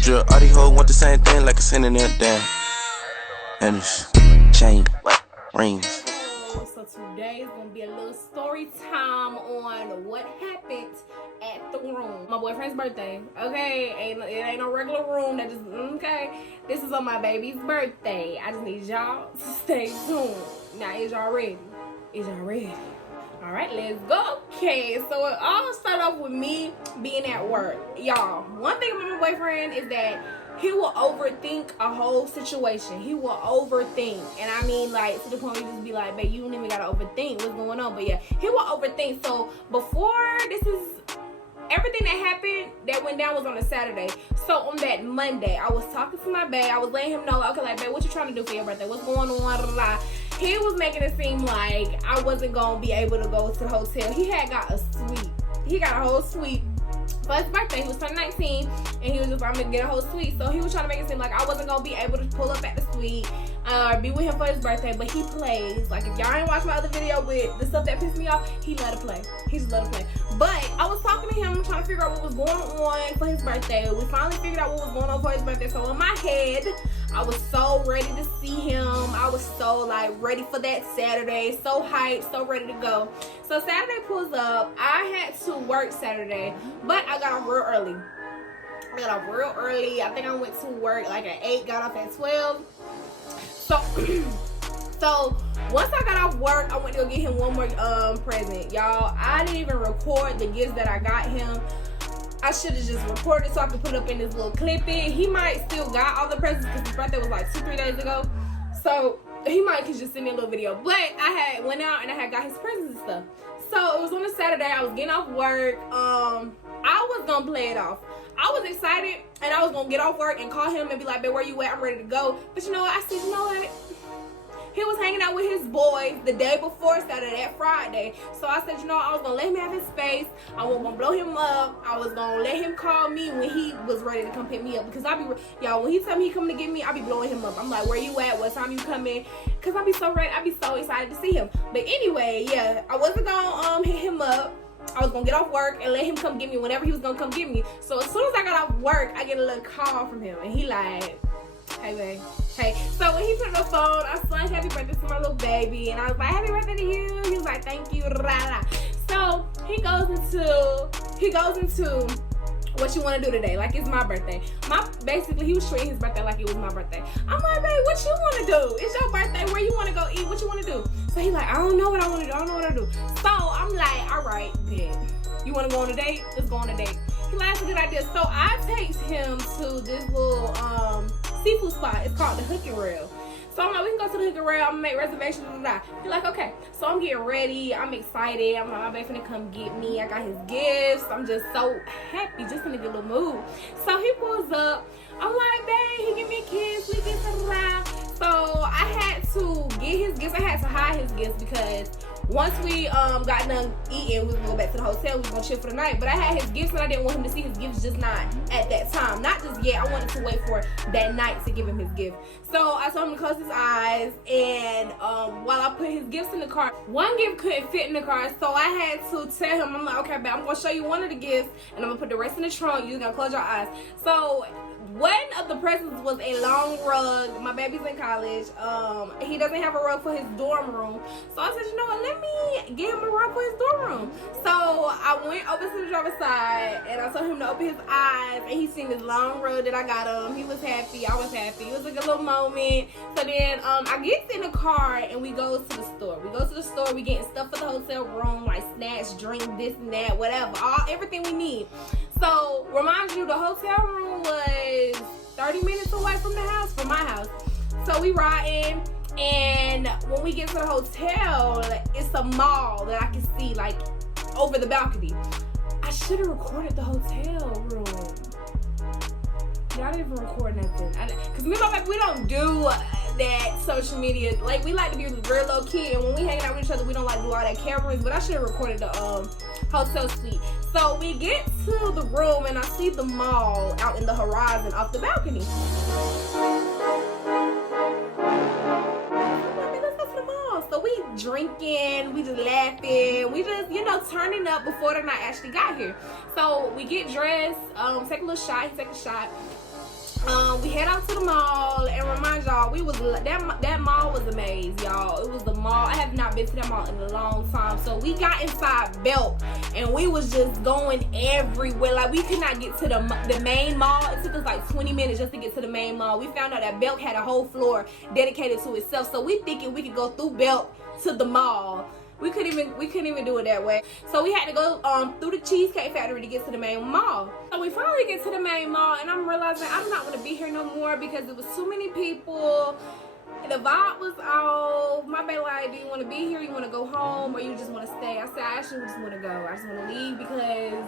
drill. All these hoes want the same thing like a synonym, damn. And it's chain, rings. So today is gonna be a little story time on what happened at the room. My boyfriend's birthday. Okay, it ain't no regular room. That just okay. This is on my baby's birthday. I just need y'all to stay tuned. Now, is y'all ready? Is y'all ready? All right, let's go. Okay, so it all started off with me being at work. Y'all, one thing about my boyfriend is that he will overthink a whole situation. He will overthink. And I mean, like, to the point where you just be like, babe, you don't even gotta overthink what's going on. But yeah, he will overthink. So before this is everything that happened that went down was on a Saturday. So on that Monday, I was talking to my babe. I was letting him know, okay, like, babe, what you trying to do for your birthday? What's going on? Blah, blah, blah. He was making it seem like I wasn't gonna be able to go to the hotel. He had got a suite. He got a whole suite for his birthday. He was turning 19, and he was just, I'm gonna get a whole suite. So he was trying to make it seem like I wasn't gonna be able to pull up at the suite or be with him for his birthday. But he plays. Like, if y'all ain't watched my other video with the stuff that pissed me off, he let it play. He just let it play. But I was talking to him, trying to figure out what was going on for his birthday. We finally figured out what was going on for his birthday. So in my head, I was so ready to see him. I was so, like, ready for that Saturday. So hyped, so ready to go. So Saturday pulls up. I had to work Saturday, but I got off real early. I think I went to work like at 8, got off at 12. So once I got off work, I went to go get him one more present. Y'all, I didn't even record the gifts that I got him. I should have just recorded so I could put up in this little clip in. He might still got all the presents because his birthday was like 2-3 days ago. So he might could just send me a little video. But I had went out and I had got his presents and stuff. So it was on a Saturday. I was getting off work. I was gonna play it off. I was excited and I was gonna get off work and call him and be like, babe, where you at? I'm ready to go. But you know what? I said, you know what? He was hanging out with his boys the day before Saturday, that Friday. So I said, you know, I was going to let him have his space. I wasn't going to blow him up. I was going to let him call me when he was ready to come pick me up. Because y'all, when he tell me he coming to get me, I be blowing him up. I'm like, where you at? What time you coming? Because I be so ready. I be so excited to see him. But anyway, yeah, I wasn't going to hit him up. I was going to get off work and let him come get me whenever he was going to come get me. So as soon as I got off work, I get a little call from him. And he like, hey, babe. Hey. So when he took the phone, I sung happy birthday to my little baby. And I was like, happy birthday to you. He was like, thank you. Rah, rah. So he goes into what you want to do today. Like, it's my birthday. Basically, he was treating his birthday like it was my birthday. I'm like, babe, what you want to do? It's your birthday. Where you want to go eat? What you want to do? So he like, I don't know what I want to do. I don't know what I do. So I'm like, all right, bet. You want to go on a date? Let's go on a date. He like, that's a good idea. So I take him to this little seafood spot. It's called the Hook and Rail. So I'm like, we can go to the Hook and Rail. I'm gonna make reservations and that. He's like, okay. So I'm getting ready. I'm excited. I'm like, my baby finna come get me. I got his gifts. I'm just so happy, just in a good little mood. So he pulls up. I'm like, babe, he give me a kiss. We get to the ride. So I had to get his gifts. I had to hide his gifts because once we got done eating, we was gonna go back to the hotel. We was gonna chill for the night. But I had his gifts and I didn't want him to see his gifts, just not at that time. Not just yet. I wanted to wait for that night to give him his gift. So I told him to close his eyes. And while I put his gifts in the car, one gift couldn't fit in the car. So I had to tell him, I'm like, okay, babe, I'm gonna show you one of the gifts and I'm gonna put the rest in the trunk. You're gonna close your eyes. So one of the presents was a long rug. My baby's in college. He doesn't have a rug for his dorm room. So I said, you know what, let me get him a rug for his dorm room. So I went over to the driver's side and I told him to open his eyes and he seen this long rug that I got him. He was happy. I was happy. It was like a little moment. So then I get in the car and we go to the store. We getting stuff for the hotel room, like snacks, drink, this and that, whatever. Everything we need. So remind you, the hotel room was 30 minutes away from my house. So we riding, and when we get to the hotel, it's a mall that I can see like over the balcony. I should have recorded the hotel room. Y'all didn't even record nothing. Cause me and my baby, we don't do that social media. Like, we like to be real low key, and when we hang out with each other, we don't like to do all that cameras. But I should have recorded the hotel suite. So we get to the room and I see the mall out in the horizon off the balcony. Let's go to the mall. So we drinking, we just laughing, we just, turning up before the night actually got here. So we get dressed, take a little shot, he take a shot. We head out to the mall, and remind y'all, we was that mall was a maze, y'all. It was the mall. I have not been to that mall in a long time. So we got inside Belk, and we was just going everywhere. Like, we could not get to the main mall. It took us like 20 minutes just to get to the main mall. We found out that Belk had a whole floor dedicated to itself. So we thinking we could go through Belk to the mall. We couldn't even do it that way. So we had to go through the Cheesecake Factory to get to the main mall. So we finally get to the main mall, and I'm realizing I do not want to be here no more because there was too many people. The vibe was off. My baby like, do you want to be here? You want to go home, or you just want to stay? I said, I actually just want to go. I just want to leave because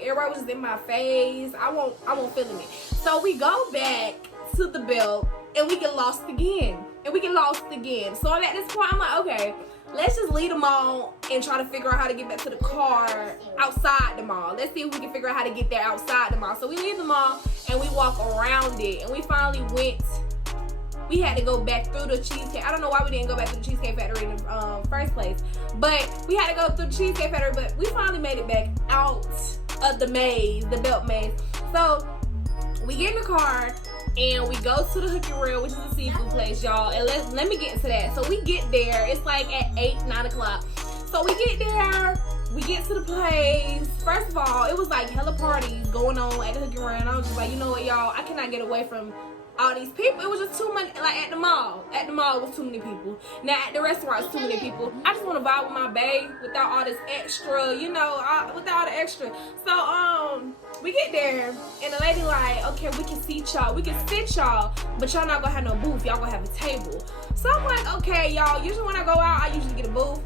everybody was just in my face. I won't feeling it. So we go back to the Belk, and we get lost again. So at this point, I'm like, okay, let's just leave the mall and try to figure out how to get back to the car outside the mall. Let's see if we can figure out how to get there outside the mall. So we leave the mall and we walk around it, and we finally we had to go back through the Cheesecake. I don't know why we didn't go back to the Cheesecake Factory in the first place, but we had to go through the Cheesecake Factory, but we finally made it back out of the maze, the Belk maze. So we get in the car and we go to the Hooky Reel, which is a seafood place, y'all. And let me get into that. So we get there. It's like at 8-9 o'clock. So we get there. We get to the place. First of all, it was like hella parties going on at the Hooky Reel. And I was just like, you know what, y'all? I cannot get away from all these people. It was just too many. Like at the mall. At the mall, it was too many people. Now at the restaurant, it's too many people. I just want to vibe with my bae without all this extra, you know, without all the extra. So we get there, and the lady like, okay, we can seat y'all, we can sit y'all, but y'all not gonna have no booth. Y'all gonna have a table. So I'm like, okay, y'all. Usually when I go out, I usually get a booth.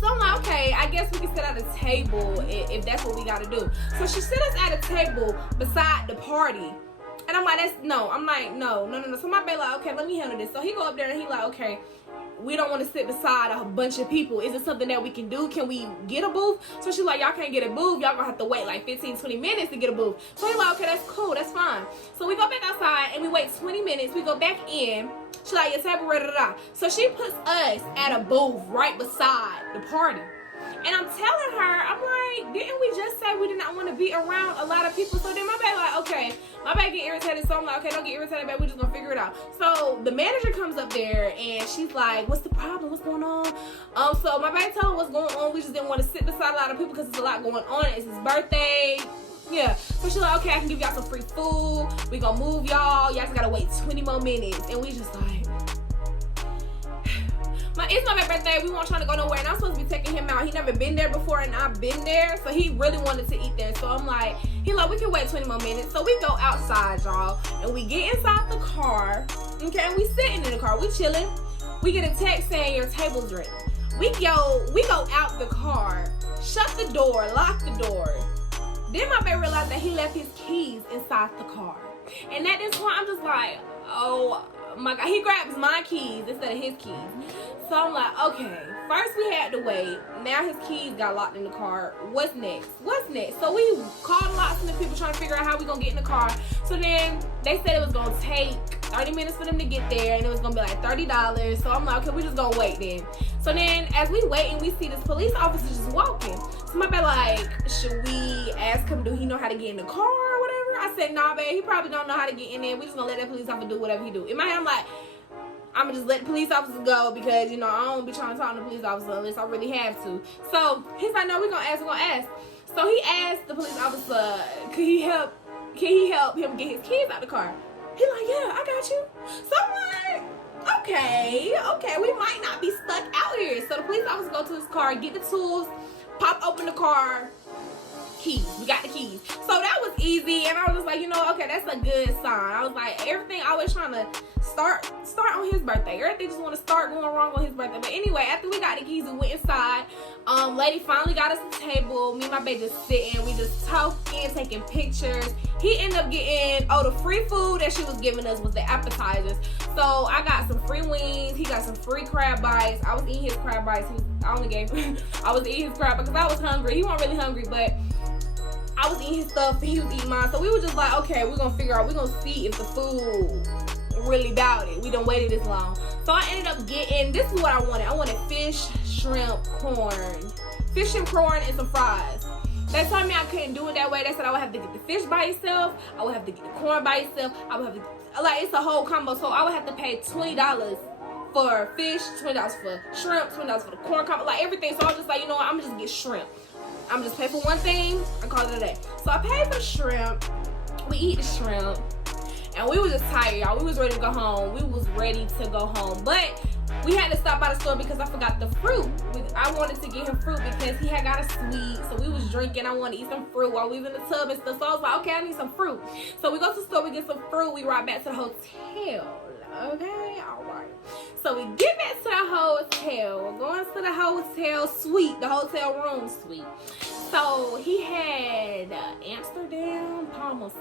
So I'm like, okay, I guess we can sit at a table if that's what we gotta do. So she sit us at a table beside the party. And I'm like, no. So my bae like, okay, let me handle this. So he go up there and he like, okay, we don't want to sit beside a bunch of people. Is it something that we can do? Can we get a booth? So she's like, y'all can't get a booth. Y'all gonna have to wait like 15-20 minutes to get a booth. So he's like, okay, that's cool, that's fine. So we go back outside and we wait 20 minutes. We go back in. She's like, your table, da. So she puts us at a booth right beside the party. And I'm telling her, I'm like, didn't we just say we did not want to be around a lot of people? So then my bae like, okay, my bae get irritated. So I'm like, okay, don't get irritated, babe. We're just gonna figure it out. So the manager comes up there and she's like, what's the problem? What's going on? So my bae tell her what's going on. We just didn't want to sit beside a lot of people because there's a lot going on. It's his birthday. Yeah. So she's like, okay, I can give y'all some free food. We gonna move y'all. Y'all just gotta wait 20 more minutes. And we just like, it's my birthday. We weren't trying to go nowhere, and I'm supposed to be taking him out. He never been there before, and I've been there, so he really wanted to eat there. So I'm like, we can wait 20 more minutes. So we go outside, y'all, and we get inside the car. Okay, and we sitting in the car, we chilling. We get a text saying your table's ready. We go out the car, shut the door, lock the door. Then my bae realized that he left his keys inside the car, and at this point, I'm just like, oh my God, he grabs my keys instead of his keys. So I'm like, okay, first we had to wait. Now his keys got locked in the car. What's next? So we called lots of people trying to figure out how we gonna get in the car. So then they said it was gonna take 30 minutes for them to get there, and it was gonna be like $30. So I'm like, okay, we just gonna wait then. So then as we wait and we see this police officer just walking. So my bae like, should we ask him, do he know how to get in the car or whatever? I said, nah, babe, he probably don't know how to get in there. We just gonna let that police officer do whatever he do. In my head, I'm like, I'm gonna just let the police officer go because, you know, I don't be trying to talk to the police officer unless I really have to. So he's like, no, we're gonna ask. So he asked the police officer, can he help him get his keys out the car? He like, yeah, I got you. So I'm like, okay, we might not be stuck out here. So the police officer go to his car, get the tools, pop open the car, keys. We got the keys. So that was easy, and I was just like, you know, okay, that's a good sign. I was like, everything I was trying to start on his birthday. Everything just want to start going wrong on his birthday. But anyway, after we got the keys, we went inside. Lady finally got us a table. Me and my bae just sitting. We just talking, taking pictures. He ended up getting, the free food that she was giving us was the appetizers. So I got some free wings. He got some free crab bites. I was eating his crab bites. I was eating his crab because I was hungry. He wasn't really hungry, but I was eating his stuff and he was eating mine. So we were just like, okay, we're gonna figure out, we're gonna see if the food really about it. We done waited this long. So I ended up getting, this is what I wanted. I wanted fish, shrimp, corn, and some fries. They told me I couldn't do it that way. They said I would have to get the fish by itself. I would have to get the corn by itself. I would have to, like, it's a whole combo. So I would have to pay $20 for fish, $20 for shrimp, $20 for the corn combo, like everything. So I was just like, you know what, I'm just get shrimp. I'm just pay for one thing, I call it a day. So I paid for shrimp. We eat the shrimp. And we was just tired, y'all. We was ready to go home. We was ready to go home. But we had to stop by the store because I forgot the fruit. I wanted to get him fruit because he had got a sweet. So we was drinking. I wanted to eat some fruit while we was in the tub and stuff. So I was like, okay, I need some fruit. So we go to the store, we get some fruit. We ride back to the hotel. Okay, all right. So we get back to the hotel. We're going to the hotel suite, the hotel room suite. So he had Amsterdam, Parmesan.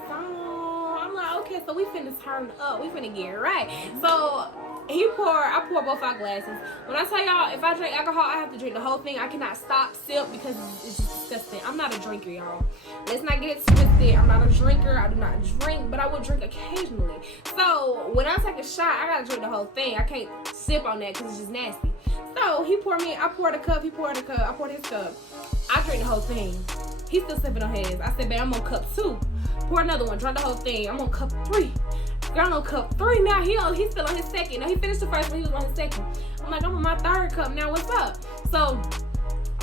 I'm like, okay, so we finna turn up. We finna get it right. So I pour both our glasses. When I tell y'all, if I drink alcohol, I have to drink the whole thing. I cannot stop, sip, because it's just disgusting. I'm not a drinker, y'all. Let's not get it twisted. I'm not a drinker. I do not drink, but I will drink occasionally. So when I take a shot, I gotta drink the whole thing. I can't sip on that because it's just nasty. So he poured me, I poured a cup, he poured a cup, I poured his cup. I drink the whole thing. He's still sipping on his. I said, babe, I'm on cup 2. Pour another one, drink the whole thing. I'm on cup 3. Girl, I'm on cup 3 now. He's still on his second. Now he finished the first one, he was on his second. I'm like, I'm on my 3rd cup now, what's up? So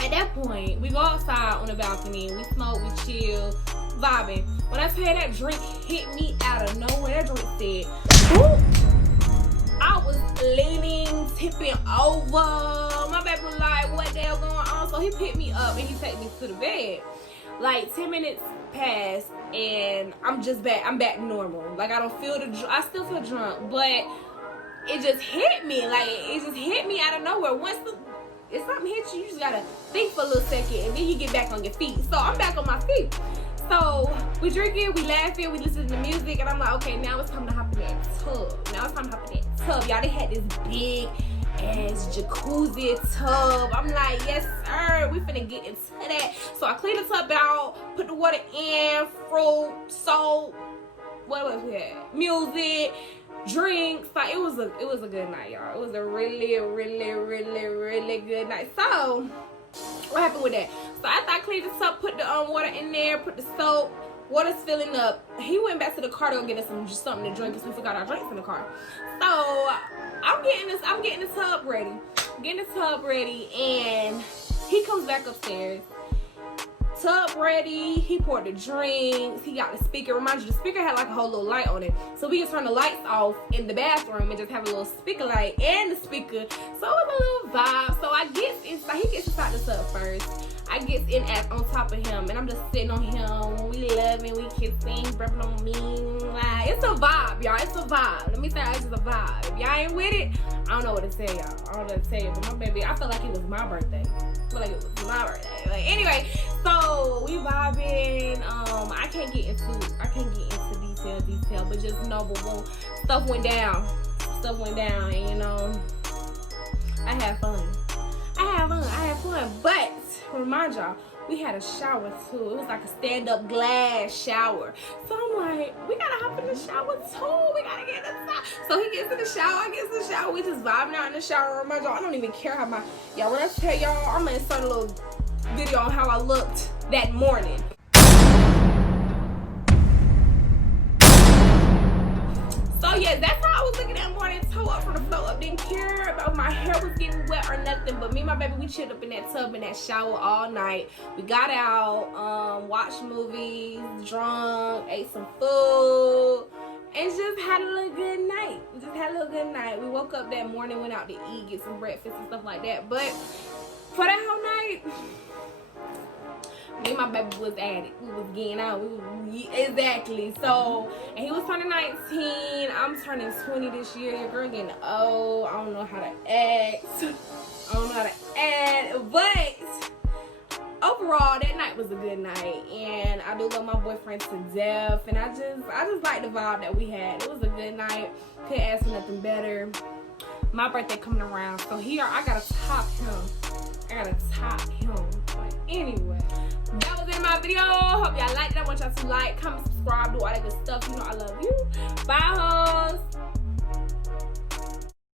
at that point, we go outside on the balcony, we smoke, we chill, vibing. When I tell you that drink hit me out of nowhere, that drink said, boop. I was leaning, tipping over. My baby was like, what the hell going on? So he picked me up and he took me to the bed. Like 10 minutes passed and I'm just back. I'm back normal. Like I don't feel I still feel drunk, but it just hit me. Like it just hit me out of nowhere. If something hits you, you just gotta think for a little second and then you get back on your feet. So I'm back on my feet. So we drinking, we laughing, we listen to music, and I'm like, okay, now it's time to hop in that tub. Y'all, they had this big ass jacuzzi tub. I'm like, yes sir, we finna get into that. So I cleaned the tub out, put the water in, fruit, salt, what else we had? Music, drinks. Like it was a good night, y'all. It was a really, really, really, really good night. So what happened with that? So after I cleaned the tub, put the water in there, put the soap, water's filling up. He went back to the car to go get us something to drink because we forgot our drinks in the car. So I'm getting the tub ready, and he comes back upstairs. Tub ready, he poured the drinks, he got the speaker. Remind you, the speaker had like a whole little light on it, so we can turn the lights off in the bathroom and just have a little speaker light and the speaker. So it was a little vibe. So I get inside, he gets inside the tub first. I get in on top of him, and I'm just sitting on him. We loving, we kissing, rubbing on me. Like, it's a vibe, y'all. It's a vibe. Let me tell you, it's just a vibe. If y'all ain't with it, I don't know what to tell y'all. I don't know what to tell you, but my baby, I felt like it was my birthday. I feel like it was my birthday. Like, anyway, so we vibing. I can't get into detail, but just know, boom, stuff went down, and you know, I had fun, but remind y'all, we had a shower too. It was like a stand-up glass shower. So I'm like, we gotta hop in the shower too. We gotta get inside. So he gets in the shower, I get in the shower. We just vibing out in the shower. Remind y'all, I don't even care how y'all, when I tell y'all, I'm gonna insert a little video on how I looked that morning. So yeah, that's how I was looking that morning. Toe up from the floor up. Didn't care about my hair was getting wet or nothing. But me and my baby, we chilled up in that tub in that shower all night. We got out, watched movies, drunk, ate some food, and just had a little good night. We woke up that morning, went out to eat, get some breakfast and stuff like that. But for that whole night, me and my baby was at it. We was getting out. Exactly. So, and he was turning 19. I'm turning 20 this year. Your girl getting old. I don't know how to act. But overall, that night was a good night. And I do love my boyfriend to death. And I just like the vibe that we had. It was a good night. Couldn't ask for nothing better. My birthday coming around. So here, I gotta top him. But anyway, that was in my video. Hope y'all liked it. I want y'all to like, comment, subscribe, do all that good stuff. You know I love you. Bye, hoes.